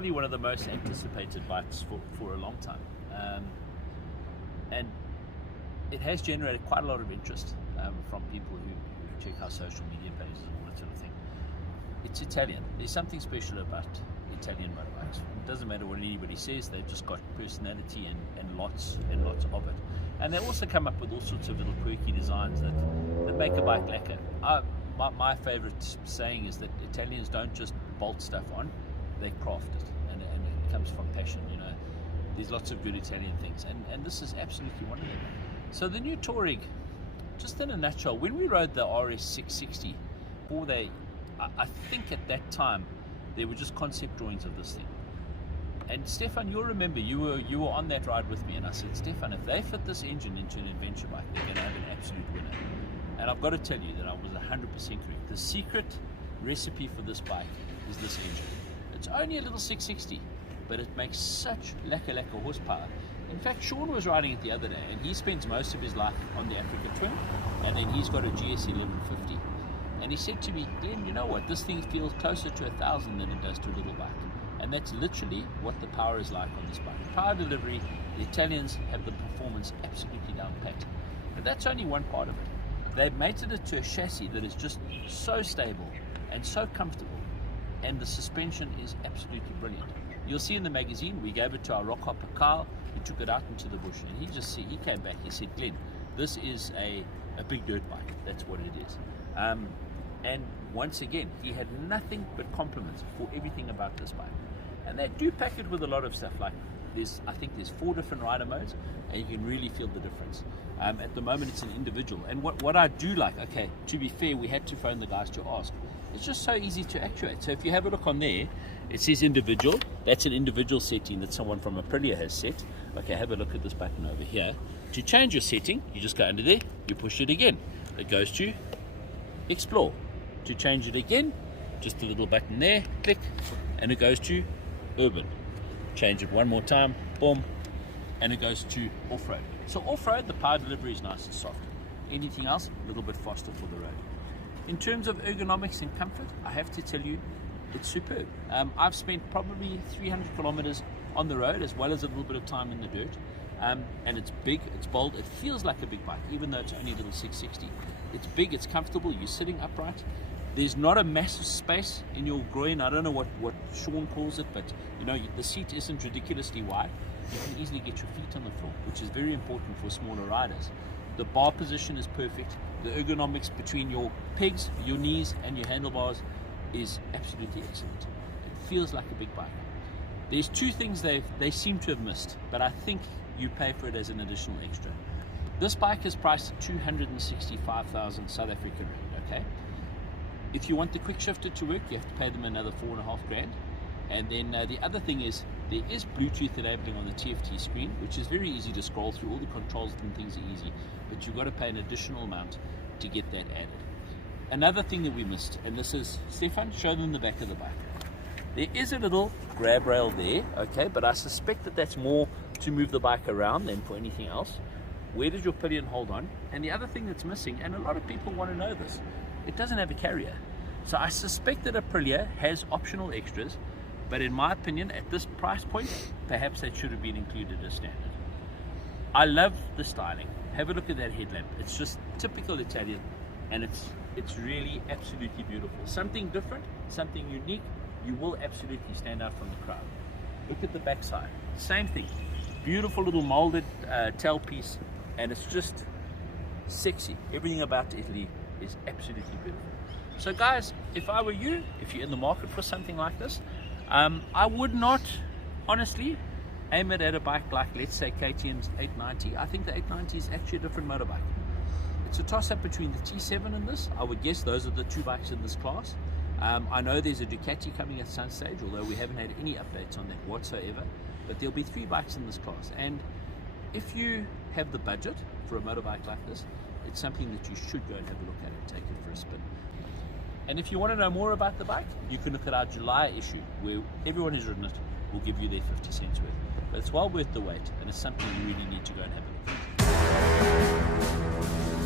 probably one of the most anticipated bikes for a long time. And it has generated quite a lot of interest from people who check our social media pages and all that sort of thing. It's Italian. There's something special about Italian motorbikes. It doesn't matter what anybody says, they've just got personality and lots of it. And they also come up with all sorts of little quirky designs that make a bike lacquer. My favorite saying is that Italians don't just bolt stuff on, they craft it, and it comes from passion. You know, there's lots of good Italian things, and this is absolutely one of them. So the new Tuareg, just in a nutshell, when we rode the RS 660, I think at that time there were just concept drawings of this thing. And Stefan, you'll remember, you were on that ride with me, and I said, Stefan, if they fit this engine into an adventure bike, they're going to have an absolute winner. And I've got to tell you that I was 100% correct. The secret recipe for this bike is this engine. It's only a little 660, but it makes such lacquer horsepower. In fact, Sean was riding it the other day, and he spends most of his life on the Africa Twin, and then he's got a GS 1150. And he said to me, Glenn, you know what, this thing feels closer to 1,000 than it does to a little bike. And that's literally what the power is like on this bike. Power delivery, the Italians have the performance absolutely down pat. But that's only one part of it. They've mated it to a chassis that is just so stable and so comfortable, and the suspension is absolutely brilliant. You'll see in the magazine, we gave it to our rock hopper Kyle, who took it out into the bush, and he came back, he said, Glenn, this is a big dirt bike, that's what it is. And once again, he had nothing but compliments for everything about this bike. And they do pack it with a lot of stuff, like I think there's 4 different rider modes, and you can really feel the difference. At the moment it's an individual, and what I do like, okay, to be fair, we had to phone the guys to ask, it's just so easy to actuate. So if you have a look on there, it says individual. That's an individual setting that someone from Aprilia has set. Okay, have a look at this button over here. To change your setting, you just go under there, you push it again, it goes to explore. To change it again, just a little button there, click, and it goes to urban. Change it one more time, boom, and it goes to off-road. So off-road, the power delivery is nice and soft. Anything else, a little bit faster for the road. In terms of ergonomics and comfort, I have to tell you, it's superb. I've spent probably 300 kilometers on the road, as well as a little bit of time in the dirt. And it's big, it's bold, it feels like a big bike, even though it's only a little 660. It's big, it's comfortable, you're sitting upright. There's not a massive space in your groin. I don't know what Sean calls it, but you know, the seat isn't ridiculously wide. You can easily get your feet on the floor, which is very important for smaller riders. The bar position is perfect. The ergonomics between your pegs, your knees, and your handlebars is absolutely excellent. It feels like a big bike. There's 2 things they seem to have missed, but I think you pay for it as an additional extra. This bike is priced at 265,000 South African rand, okay? If you want the quick shifter to work, you have to pay them another 4.5 grand. And then the other thing is, there is Bluetooth enabling on the TFT screen, which is very easy to scroll through. All the controls and things are easy, but you've got to pay an additional amount to get that added. Another thing that we missed, and this is, Stefan, show them the back of the bike. There is a little grab rail there, okay, but I suspect that that's more to move the bike around than for anything else. Where does your pillion hold on? And the other thing that's missing, and a lot of people want to know this, it doesn't have a carrier. So I suspect that Aprilia has optional extras, but in my opinion, at this price point, perhaps that should have been included as standard. I love the styling. Have a look at that headlamp. It's just typical Italian, and it's really absolutely beautiful. Something different, something unique. You will absolutely stand out from the crowd. Look at the backside. Same thing. Beautiful little molded tailpiece, and it's just sexy. Everything about Italy is absolutely beautiful. So guys, if I were you, if you're in the market for something like this, I would not honestly aim it at a bike like, let's say, KTM's 890. I think the 890 is actually a different motorbike. It's a toss-up between the T7 and this. I would guess those are the 2 bikes in this class. I know there's a Ducati coming at some stage, although we haven't had any updates on that whatsoever, but there'll be 3 bikes in this class. And if you have the budget for a motorbike like this, it's something that you should go and have a look at and take it for a spin. And if you want to know more about the bike, you can look at our July issue, where everyone who's ridden it will give you their 50 cents worth. But it's well worth the wait, and it's something you really need to go and have a look at.